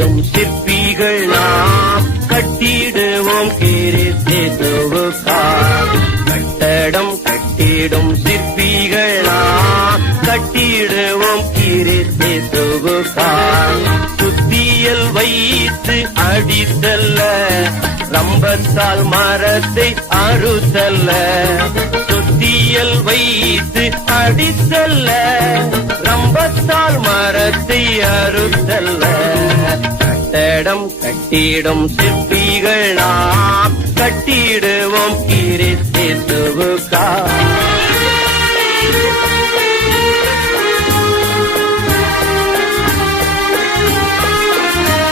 கட்டிடும் சிற்பிகள் நாம் கட்டிடுவோம் கிறிஸ்துவுக்காய். கட்டடம் கட்டிடும் சிற்பிகள் நாம் கட்டிடுவோம் கிறிஸ்துவுக்காய். சுத்தியல் வைத்து அடித்தல்ல, ரம்பத்தால் மரத்தை அறுத்தல்ல. சுத்தியல் வைத்து அடித்தல்ல, ரம்பத்தால் மரத்தை அறுத்தல்ல. கட்டடம் கட்டிடும் சிற்பிகள் நாம் கட்டிடுவோம் கிறிஸ்துவுக்காய்.